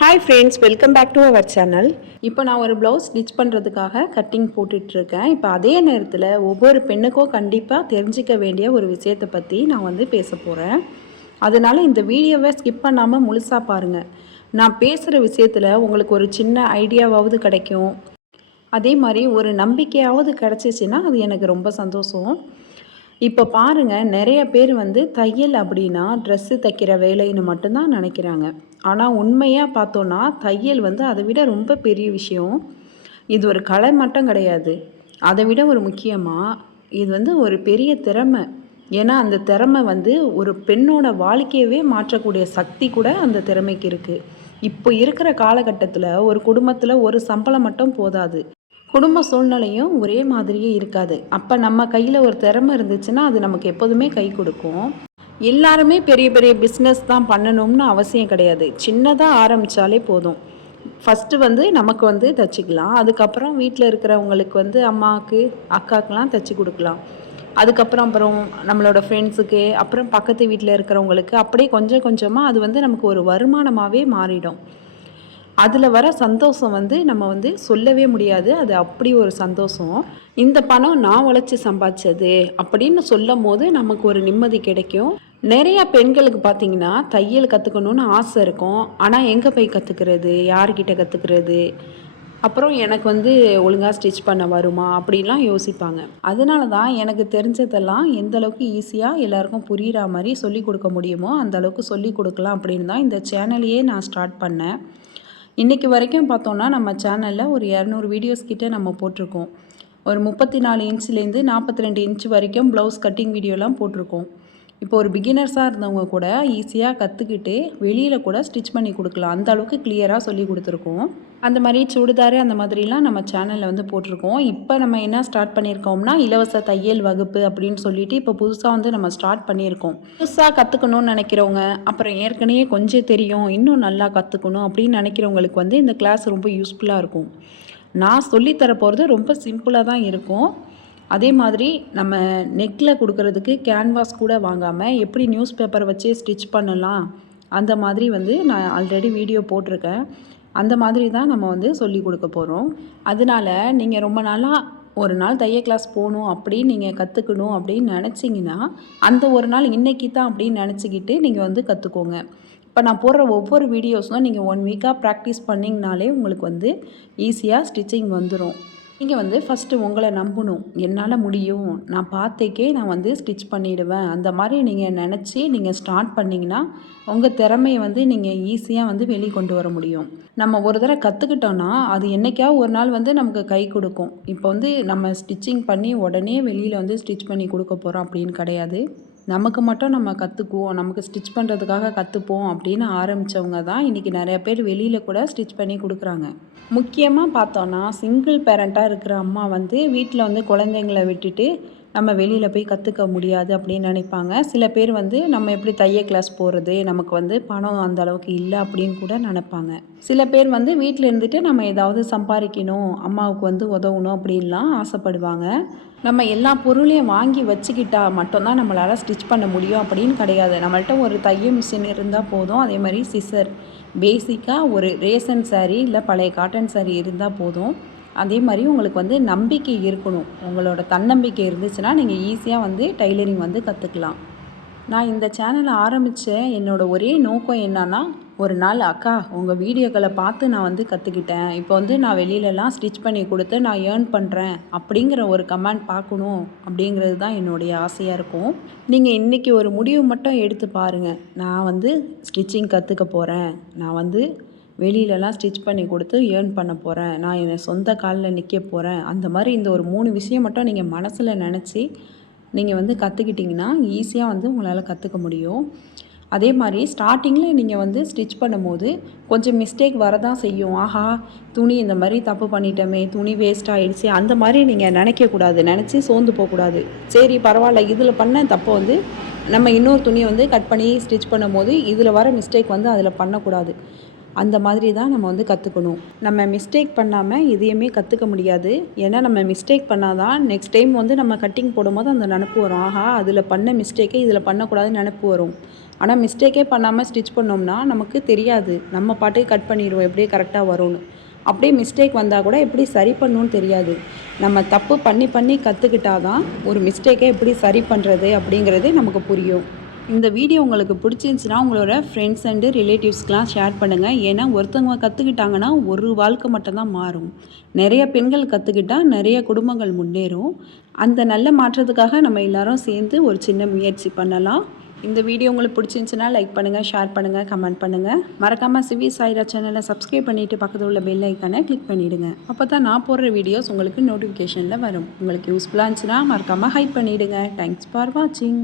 Hi friends, welcome back to our channel. இப்போ நான் ஒரு ப்ளவுஸ் ஸ்டிச் பண்ணுறதுக்காக கட்டிங் போட்டுட்ருக்கேன். இப்போ அதே நேரத்தில் ஒவ்வொரு பெண்ணுக்கும் கண்டிப்பாக தெரிஞ்சிக்க வேண்டிய ஒரு விஷயத்தை பற்றி நான் பேச போகிறேன். அதனால் இந்த வீடியோவை ஸ்கிப் பண்ணாமல் முழுசாக பாருங்கள். நான் பேசுகிற விஷயத்தில் உங்களுக்கு ஒரு சின்ன ஐடியாவாவது கிடைக்கும். அதே மாதிரி ஒரு நம்பிக்கையாவது கிடச்சிச்சின்னா அது எனக்கு ரொம்ப சந்தோஷம். இப்போ பாருங்கள், நிறைய பேர் தையல் அப்படின்னா ட்ரெஸ்ஸு தைக்கிற வேலைன்னு மட்டும்தான் நினைக்கிறாங்க. ஆனால் உண்மையாக பார்த்தோன்னா தையல் அதை விட ரொம்ப பெரிய விஷயம். இது ஒரு கலை மட்டும் கிடையாது. அதை விட ஒரு முக்கியமாக இது ஒரு பெரிய திறமை. ஏன்னா அந்த திறமை ஒரு பெண்ணோட வாழ்க்கையவே மாற்றக்கூடிய சக்தி கூட அந்த திறமைக்கு இருக்குது. இப்போ இருக்கிற காலகட்டத்தில் ஒரு குடும்பத்தில் ஒரு சம்பளம் மட்டும் போதாது. குடும்ப சூழ்நிலையும் ஒரே மாதிரியே இருக்காது. அப்போ நம்ம கையில் ஒரு திறமை இருந்துச்சுன்னா அது நமக்கு எப்போதுமே கை கொடுக்கும். எல்லாருமே பெரிய பெரிய பிஸ்னஸ் தான் பண்ணணும்னு அவசியம் கிடையாது. சின்னதாக ஆரம்பித்தாலே போதும். ஃபஸ்ட்டு நமக்கு தைச்சிக்கலாம். அதுக்கப்புறம் வீட்டில் இருக்கிறவங்களுக்கு அம்மாவுக்கு அக்காவுக்கெலாம் தைச்சி கொடுக்கலாம். அதுக்கப்புறம் நம்மளோட ஃப்ரெண்ட்ஸுக்கு, அப்புறம் பக்கத்து வீட்டில் இருக்கிறவங்களுக்கு, அப்படியே கொஞ்சம் கொஞ்சமாக அது நமக்கு ஒரு வருமானமாகவே மாறிடும். அதில் வர சந்தோஷம் நம்ம சொல்லவே முடியாது. அது அப்படி ஒரு சந்தோஷம். இந்த பணம் நான் உழைச்சி சம்பாதிச்சது அப்படின்னு சொல்லும் போது நமக்கு ஒரு நிம்மதி கிடைக்கும். நிறையா பெண்களுக்கு பார்த்திங்கன்னா தையல் கற்றுக்கணுன்னு ஆசை இருக்கும். ஆனால் எங்கே போய் கற்றுக்கிறது, யார்கிட்ட கற்றுக்கிறது, அப்புறம் எனக்கு ஒழுங்காக ஸ்டிச் பண்ண வருமா அப்படின்லாம் யோசிப்பாங்க. அதனால தான் எனக்கு தெரிஞ்சதெல்லாம் எந்தளவுக்கு ஈஸியாக எல்லாருக்கும் புரிகிற மாதிரி சொல்லிக் கொடுக்க முடியுமோ அந்தளவுக்கு சொல்லிக் கொடுக்கலாம் அப்படின்னு தான் இந்த சேனலையே நான் ஸ்டார்ட் பண்ணேன். இன்றைக்கி வரைக்கும் பார்த்தோன்னா நம்ம சேனலில் ஒரு 200 வீடியோஸ் கிட்டே நம்ம போட்டிருக்கோம். ஒரு 34 இன்ச்லேருந்து 42 இன்ச் வரைக்கும் ப்ளவுஸ் கட்டிங் வீடியோலாம் போட்டிருக்கோம். இப்போ ஒரு பிகினர்ஸாக இருந்தவங்க கூட ஈஸியாக கற்றுக்கிட்டு வெளியில் கூட ஸ்டிச் பண்ணி கொடுக்கலாம். அந்த அளவுக்கு கிளியராக சொல்லி கொடுத்துருக்கோம். அந்த மாதிரி சுடிதார் அந்த மாதிரிலாம் நம்ம சேனலில் போட்டிருக்கோம். இப்போ நம்ம என்ன ஸ்டார்ட் பண்ணியிருக்கோம்னா இலவச தையல் வகுப்பு அப்படின்னு சொல்லிட்டு இப்போ புதுசாக நம்ம ஸ்டார்ட் பண்ணியிருக்கோம். புதுசாக கற்றுக்கணும்னு நினைக்கிறவங்க, அப்புறம் ஏற்கனவே கொஞ்சம் தெரியும் இன்னும் நல்லா கற்றுக்கணும் அப்படின்னு நினைக்கிறவங்களுக்கு இந்த கிளாஸ் ரொம்ப யூஸ்ஃபுல்லாக இருக்கும். நான் சொல்லித்தர போகிறது ரொம்ப சிம்பிளாக தான் இருக்கும். அதே மாதிரி நம்ம நெக்கில் கொடுக்கறதுக்கு கேன்வாஸ் கூட வாங்காமல் எப்படி நியூஸ் பேப்பர் வச்சு ஸ்டிச் பண்ணலாம் அந்த மாதிரி நான் ஆல்ரெடி வீடியோ போட்டிருக்கேன். அந்த மாதிரி தான் நம்ம சொல்லி கொடுக்க போகிறோம். அதனால் நீங்கள் ரொம்ப நாளாக ஒரு நாள் தையல் கிளாஸ் போகணும் அப்படின்னு நீங்கள் கற்றுக்கணும் அப்படின்னு நினச்சிங்கன்னா அந்த ஒரு நாள் இன்றைக்கி தான் அப்படின்னு நினச்சிக்கிட்டு நீங்கள் கற்றுக்கோங்க. இப்போ நான் போடுற ஒவ்வொரு வீடியோஸும் நீங்கள் 1 வீக்காக ப்ராக்டிஸ் பண்ணிங்கனாலே உங்களுக்கு ஈஸியாக ஸ்டிச்சிங் வந்துடும். நீங்கள் ஃபஸ்ட்டு உங்களை நம்பணும். என்னால் முடியும், நான் பார்த்தேக்கே நான் ஸ்டிச் பண்ணிவிடுவேன். அந்த மாதிரி நீங்கள் நினச்சி நீங்கள் ஸ்டார்ட் பண்ணிங்கன்னா உங்கள் திறமையை நீங்கள் ஈஸியாக வெளிக்கொண்டு வர முடியும். நம்ம ஒரு தடவை கற்றுக்கிட்டோன்னா அது என்றைக்காவது ஒரு நாள் நமக்கு கை கொடுக்கும். இப்போ நம்ம ஸ்டிச்சிங் பண்ணி உடனே வெளியில் ஸ்டிச் பண்ணி கொடுக்க போகிறோம் அப்படின்னு கிடையாது. நமக்கு மட்டும் நம்ம கற்றுக்குவோம், நமக்கு ஸ்டிச் பண்ணுறதுக்காக கற்றுப்போம் அப்படின்னு ஆரம்பித்தவங்க தான் இன்றைக்கி நிறைய பேர் வெளியில் கூட ஸ்டிச் பண்ணி கொடுக்குறாங்க. முக்கியமாக பார்த்தோன்னா சிங்கிள் பேரண்ட்டாக இருக்கிற அம்மா வீட்டில் குழந்தைங்கள விட்டுட்டு நம்ம வெளியில் போய் கற்றுக்க முடியாது அப்படின்னு நினைப்பாங்க. சில பேர் நம்ம எப்படி தையல் கிளாஸ் போகிறது, நமக்கு பணம் அந்த அளவுக்கு இல்லை அப்படின்னு கூட நினைப்பாங்க. சில பேர் வீட்டில் இருந்துட்டு நம்ம ஏதாவது சம்பாதிக்கணும், அம்மாவுக்கு உதவணும் அப்படின்லாம் ஆசைப்படுவாங்க. நம்ம எல்லா பொருளையும் வாங்கி வச்சுக்கிட்டா மட்டும்தான் நம்மளால் ஸ்டிச் பண்ண முடியும் அப்படின்னு கிடையாது. நம்மள்ட்ட ஒரு தையல் மிஷின் இருந்தால் போதும். அதே மாதிரி சிசர், பேசிக்காக ஒரு ரேசன் சாரீ இல்லை பழைய காட்டன் சாரீ இருந்தால் போதும். அதே மாதிரி உங்களுக்கு நம்பிக்கை இருக்கணும். உங்களோட தன்னம்பிக்கை இருந்துச்சுன்னா நீங்கள் ஈஸியாக டைலரிங் கற்றுக்கலாம். நான் இந்த சேனலை ஆரம்பித்த என்னோடய ஒரே நோக்கம் என்னன்னா, ஒரு நாள் அக்கா உங்கள் வீடியோக்களை பார்த்து நான் கற்றுக்கிட்டேன். இப்போ நான் வெளியிலலாம் ஸ்டிச் பண்ணி கொடுத்து நான் ஏர்ன் பண்ணுறேன் அப்படிங்கிற ஒரு கமெண்ட் பார்க்கணும் அப்படிங்கிறது தான் என்னுடைய ஆசையாக இருக்கும். நீங்கள் இன்றைக்கி ஒரு முடிவு மட்டும் எடுத்து பாருங்கள். நான் ஸ்டிச்சிங் கற்றுக்க போகிறேன், நான் வெளியிலலாம் ஸ்டிச் பண்ணி கொடுத்து ஏர்ன் பண்ண போகிறேன், நான் என்னை சொந்த காலில் நிற்க போகிறேன். அந்த மாதிரி இந்த ஒரு 3 விஷயம் மட்டும் நீங்கள் மனசில் நினச்சி நீங்கள் கற்றுக்கிட்டிங்கன்னா ஈஸியாக உங்களால் கற்றுக்க முடியும். அதே மாதிரி ஸ்டார்டிங்கில் நீங்கள் ஸ்டிச் பண்ணும்போது கொஞ்சம் மிஸ்டேக் வரதான் செய்யும். ஆஹா, துணி இந்த மாதிரி தப்பு பண்ணிட்டோமே, துணி வேஸ்ட் ஆகிடுச்சு அந்த மாதிரி நீங்கள் நினைக்கக்கூடாது. நினச்சி சோர்ந்து போகக்கூடாது. சரி பரவாயில்ல, இதில் பண்ண தப்பை நம்ம இன்னொரு துணியை கட் பண்ணி ஸ்டிச் பண்ணும்போது இதில் வர மிஸ்டேக் அதில் பண்ணக்கூடாது. அந்த மாதிரி தான் நம்ம கற்றுக்கணும். நம்ம மிஸ்டேக் பண்ணாமல் எதையுமே கற்றுக்க முடியாது. ஏன்னா நம்ம மிஸ்டேக் பண்ணால் தான் நெக்ஸ்ட் டைம் நம்ம கட்டிங் போடும்போது அந்த நினப்பு வரும். ஆஹா, அதில் பண்ண மிஸ்டேக்கே இதில் பண்ணக்கூடாதுன்னு நினப்பு வரும். ஆனால் மிஸ்டேக்கே பண்ணாமல் ஸ்டிச் பண்ணோம்னா நமக்கு தெரியாது, நம்ம பாட்டுக்கு கட் பண்ணிடுவோம் எப்படியே கரெக்டாக வரும்னு. அப்படியே மிஸ்டேக் வந்தால் கூட எப்படி சரி பண்ணணும்னு தெரியாது. நம்ம தப்பு பண்ணி பண்ணி கற்றுக்கிட்டா தான் ஒரு மிஸ்டேக்கை எப்படி சரி பண்ணுறது அப்படிங்கிறது நமக்கு புரியும். இந்த வீடியோ உங்களுக்கு பிடிச்சிருந்துச்சுன்னா உங்களோட ஃப்ரெண்ட்ஸ் அண்டு ரிலேட்டிவ்ஸ்க்கெலாம் ஷேர் பண்ணுங்கள். ஏன்னா ஒருத்தவங்க கற்றுக்கிட்டாங்கன்னா ஒரு வாழ்க்கை மட்டும்தான் மாறும். நிறைய பெண்கள் கற்றுக்கிட்டா நிறைய குடும்பங்கள் முன்னேறும். அந்த நல்ல மாற்றத்துக்காக நம்ம எல்லாரும் சேர்ந்து ஒரு சின்ன முயற்சி பண்ணலாம். இந்த வீடியோ உங்களுக்கு பிடிச்சிருந்துச்சுன்னா லைக் பண்ணுங்கள், ஷேர் பண்ணுங்கள், கமெண்ட் பண்ணுங்கள். மறக்காமல் சிவி சாய்ரா சேனலை சப்ஸ்கிரைப் பண்ணிவிட்டு பக்கத்தில் உள்ள பெல் ஐக்கானை கிளிக் பண்ணிவிடுங்க. அப்போ தான் நான் போடுற வீடியோஸ் உங்களுக்கு நோட்டிஃபிகேஷனில் வரும். உங்களுக்கு யூஸ்ஃபுல்லாக இருந்துச்சுன்னா மறக்காமல் ஹைப் பண்ணிவிடுங்க. தேங்க்ஸ் ஃபார் வாட்சிங்.